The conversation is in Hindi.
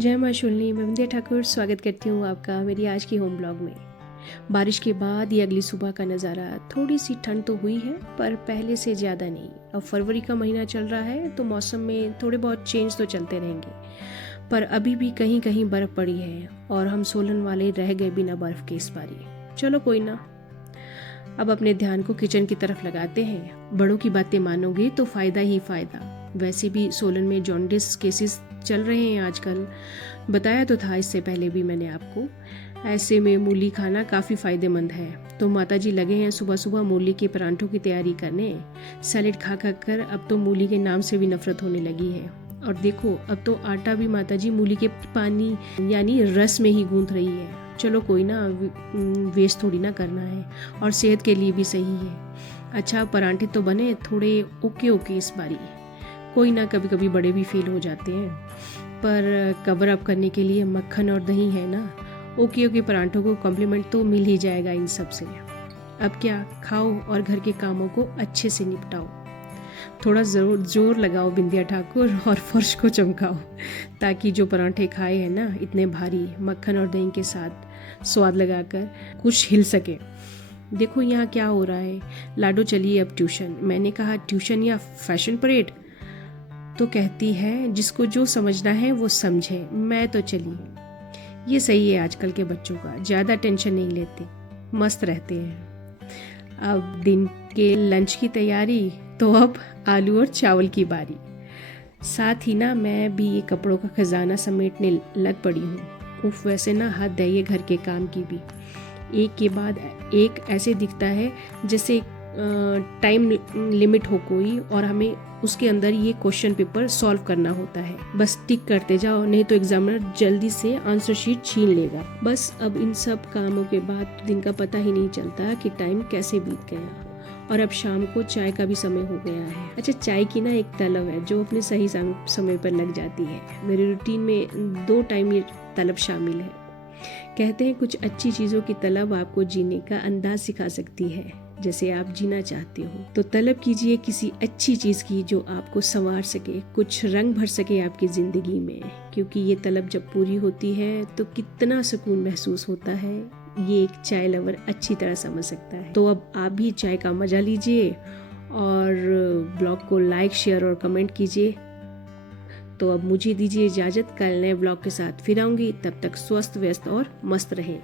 जय माँ शुलनी, मैं विंध्या ठाकुर स्वागत करती हूँ आपका मेरी आज की होम ब्लॉग में। बारिश के बाद ये अगली सुबह का नज़ारा। थोड़ी सी ठंड तो हुई है पर पहले से ज़्यादा नहीं। अब फरवरी का महीना चल रहा है तो मौसम में थोड़े बहुत चेंज तो चलते रहेंगे, पर अभी भी कहीं कहीं बर्फ़ पड़ी है और हम सोलन वाले रह गए बिना बर्फ़ के इस बारी। चलो कोई ना, अब अपने ध्यान को किचन की तरफ लगाते हैं। बड़ों की बातें मानोगे तो फ़ायदा ही फ़ायदा। वैसे भी सोलन में जॉन्डिस केसेस चल रहे हैं आजकल, बताया तो था इससे पहले भी मैंने आपको। ऐसे में मूली खाना काफ़ी फ़ायदेमंद है। तो माताजी लगे हैं सुबह सुबह मूली के परांठों की तैयारी करने। सैलेड खा खा कर अब तो मूली के नाम से भी नफरत होने लगी है। और देखो, अब तो आटा भी माताजी मूली के पानी यानी रस में ही गूंथ रही है। चलो कोई ना, वेस्ट थोड़ी ना करना है और सेहत के लिए भी सही है। अच्छा, परांठे तो बने थोड़े ओके ओके इस बारी। कोई ना, कभी कभी बड़े भी फेल हो जाते हैं, पर कवर अप करने के लिए मक्खन और दही है ना। ओके ओके परांठों को कॉम्प्लीमेंट तो मिल ही जाएगा इन सब से। अब क्या, खाओ और घर के कामों को अच्छे से निपटाओ। थोड़ा जोर लगाओ बिंदिया ठाकुर और फर्श को चमकाओ, ताकि जो परांठे खाए हैं ना इतने भारी, मक्खन और दही के साथ स्वाद लगाकर कुछ हिल सके। देखो यहाँ क्या हो रहा है। लाडो चलिए अब ट्यूशन। मैंने कहा ट्यूशन या फैशन परेड? तो कहती है जिसको जो समझना है वो समझे, मैं तो चली। ये सही है, आजकल के बच्चों का ज़्यादा टेंशन नहीं लेते, मस्त रहते हैं। अब दिन के लंच की तैयारी, तो अब आलू और चावल की बारी। साथ ही ना मैं भी ये कपड़ों का खजाना समेटने लग पड़ी हूँ। उफ, वैसे ना हद है ये घर के काम की भी। एक के बाद एक ऐसे दिखता है जैसे टाइम लिमिट हो कोई, और हमें उसके अंदर ये क्वेश्चन पेपर सॉल्व करना होता है। बस टिक करते जाओ, नहीं तो एग्जामिनर जल्दी से आंसर शीट छीन लेगा। बस अब इन सब कामों के बाद दिन का पता ही नहीं चलता कि टाइम कैसे बीत गया। और अब शाम को चाय का भी समय हो गया है। अच्छा, चाय की ना एक तलब है जो अपने सही समय पर लग जाती है। मेरे रूटीन में 2 टाइम ये तलब शामिल है। कहते हैं कुछ अच्छी चीज़ों की तलब आपको जीने का अंदाज सिखा सकती है, जैसे आप जीना चाहते हो तो तलब कीजिए किसी अच्छी चीज़ की जो आपको संवार सके, कुछ रंग भर सके आपकी ज़िंदगी में। क्योंकि ये तलब जब पूरी होती है तो कितना सुकून महसूस होता है, ये एक चाय लवर अच्छी तरह समझ सकता है। तो अब आप भी चाय का मज़ा लीजिए और ब्लॉग को लाइक, शेयर और कमेंट कीजिए। तो अब मुझे दीजिए इजाज़त, कल नए ब्लॉग के साथ फिर आऊँगी। तब तक स्वस्थ, व्यस्त और मस्त रहें।